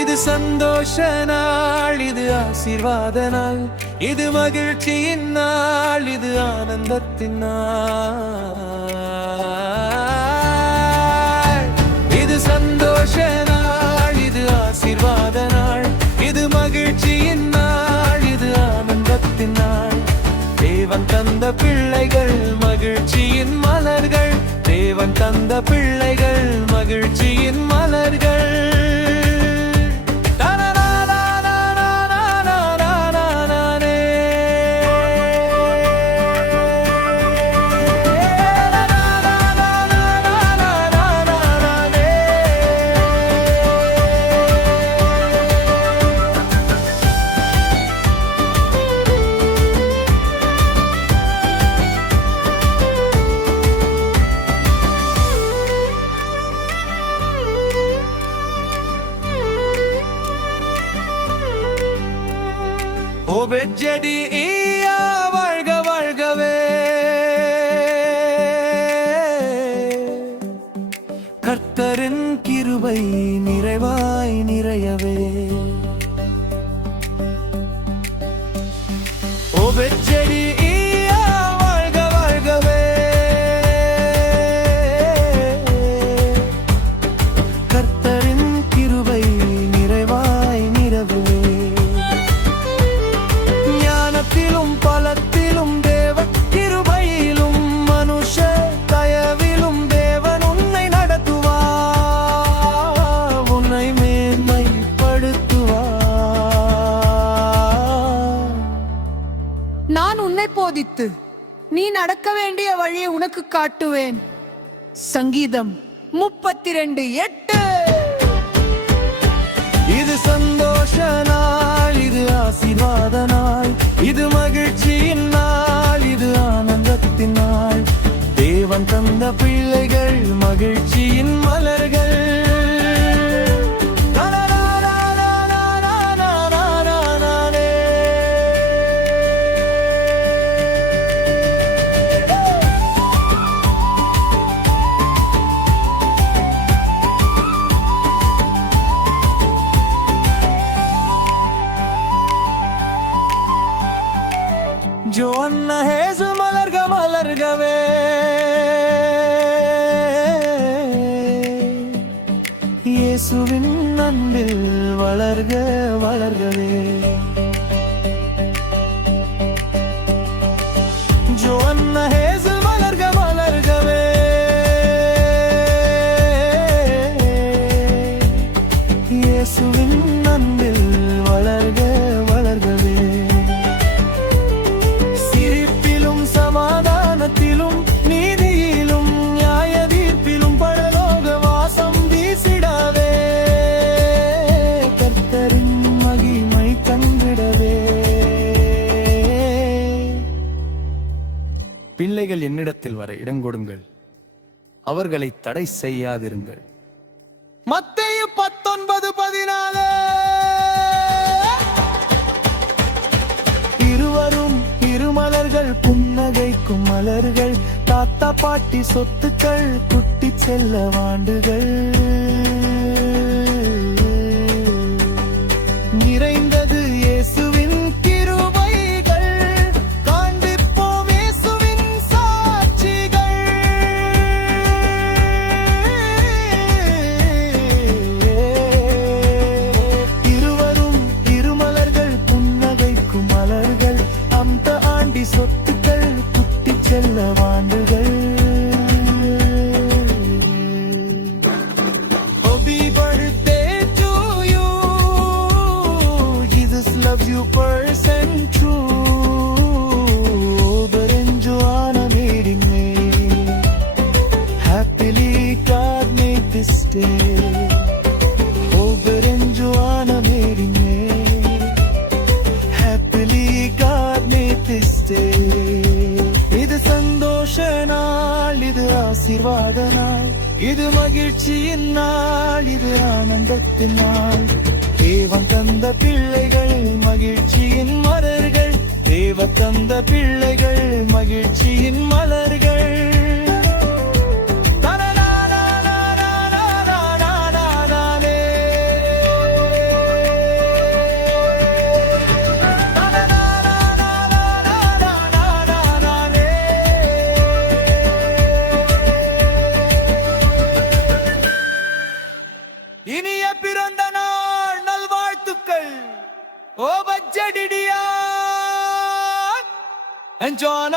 இது சந்தோஷ நாள், இது ஆசீர்வாத நாள், இது மகிழ்ச்சியின் நாள், இது ஆனந்தத்தின் நாள். இது சந்தோஷ நாள், இது ஆசீர்வாத நாள், இது மகிழ்ச்சியின் நாள், இது ஆனந்தத்தின் நாள். தேவன் தந்த பிள்ளைகள் மகிழ்ச்சியின் மலர்கள், தேவன் தந்த பிள்ளைகள் மகிழ்ச்சியின் மலர்கள். ஓபெத்ஜெடியா வாழ்க வாழ்கவே, கர்த்தரின் கிருபை நிறைவாய் நிறையவே. ஓபெத்ஜெடியா வாழ்க வாழ்கவே, கர்த்தரின் கிருபை நிறைவாய் நிறையவே. பலத்திலும் தேவ கிருபையிலும் மனுஷ தயவிலும் தேவன் உன்னை நடத்துவார், உன்னை மேன்மைப்படுத்துவார். நான் உன்னை போதித்து நீ நடக்க வேண்டிய வழியை உனக்கு காட்டுவேன். சங்கீதம் 32:8. இது சந்தோஷ நாள், இது ஆசீர்வாத நாள், இது மகிழ்ச்சியின் நாள், இது ஆனந்தத்தின் நாள். தேவன் தந்த பிள்ளைகள் மகிழ்ச்சியின் மலர்கள். ஜோன்னா ஹேசு மலர்க மலர்கவே, இயேசுவின் அன்பில் வளர்க வளர்கவே. ஜோன்னா ஹேசு மலர்க மலர்கவே, இயேசுவின் அன்பில் வளர்க வளர்கவே. சமாதானத்திலும் நீதியிலும் நியாய தீர்ப்பிலும் பரலோக வாசம் வீசிடவே, கர்த்தரின் மகிமை கண்டிடவே. பிள்ளைகள் என்னிடத்தில் வர இடங்கொடுங்கள், அவர்களை தடை செய்யாதிருங்கள். மத்தேயு 19:14. இருவரும் இருமலர்கள், புன்னகைக்கும் மலர்கள், தாத்தா பாட்டி சொத்துக்கள், குட்டி செல்ல வாண்டுகள். நிறைந்தது இயேசுவின் கிருபைகள், காண்பிப்போம் இயேசுவின் சாட்சிகள். இருவரும் இருமலர்கள், புன்னகைக்கும் மலர்கள், அந்த ஆண்டி சொத்துக்கள், குட்டி செல்ல வாண்டுகள். இது மகிழ்ச்சியின் நாள், இது ஆனந்தத்தின் நாள். தேவன் தந்த பிள்ளைகள் மகிழ்ச்சியின் மலர்கள், தேவ தந்த பிள்ளைகள் மகிழ்ச்சியின் மலர்கள். இனிய பிறந்த நாள் நல்வாழ்த்துக்கள். ஓ பச்சடிடியா, and John